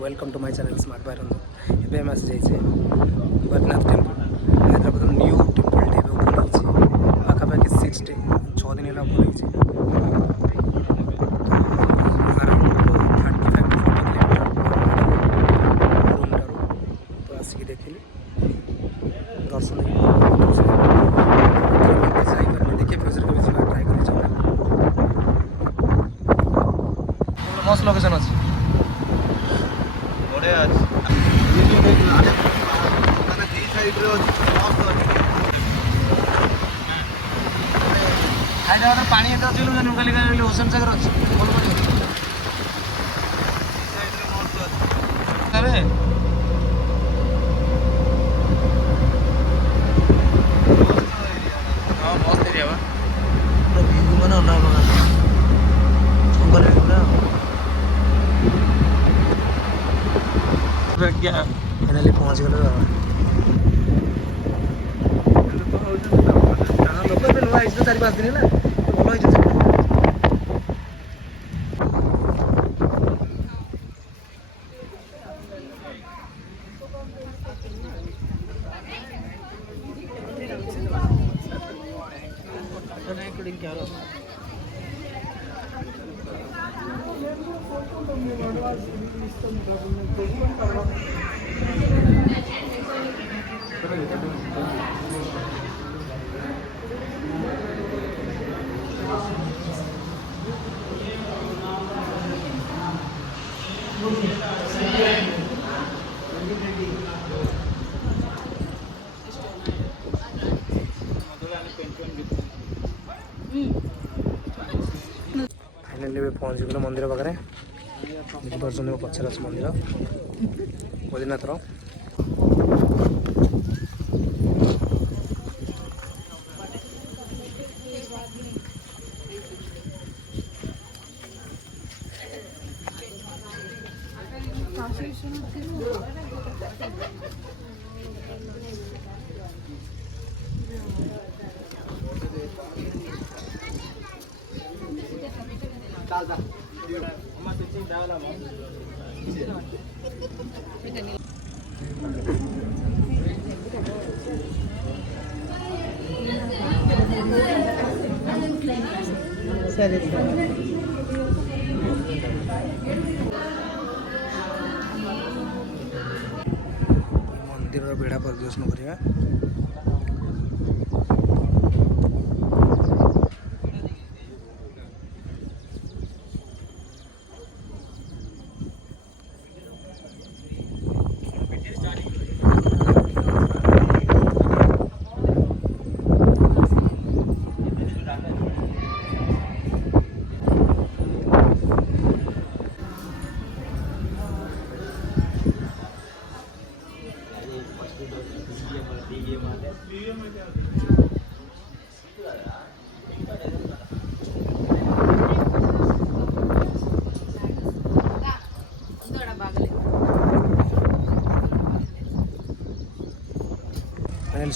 Welcome to my channel smart बायरंद एवं आम आसी जाइए Badrinath temple Hyderabad new temple टे ओपन होती पाखापाखि 6 दिन है ओपन होती तो आसिक देखिली दर्शन देखिए फ्यूचर के ट्राई कर मस्त लोकेशन अच्छी बढ़िया अच्छी हाइड्राबाद पानी एत अच्छी खाली ओशन सागर अच्छी मस्त एरिया बा मैंने फाइनाली पहुँच गल लोक ए नुआ 4-5 दिन है भल फाइनाली भी पहुँच गल मंदिर पाखे देखिए पचर अच्छे मंदिर बद्रीनाथर मंदिर बेढ़ा परिदर्शन करवा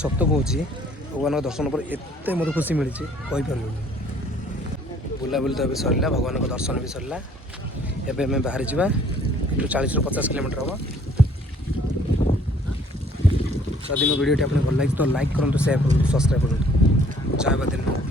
सत कौच भगवान दर्शन पर एत मत खुशी मिली कहीपर बुलाबुली तो सरला भगवान दर्शन भी सरला एवं आम बाहरी जा 40-50 किलोमीटर हम जदि मो वीडियो आपको भल लगे तो लाइक करूँ शेयर करूँ सब्सक्राइब करूँ जय बद्रीनाथ।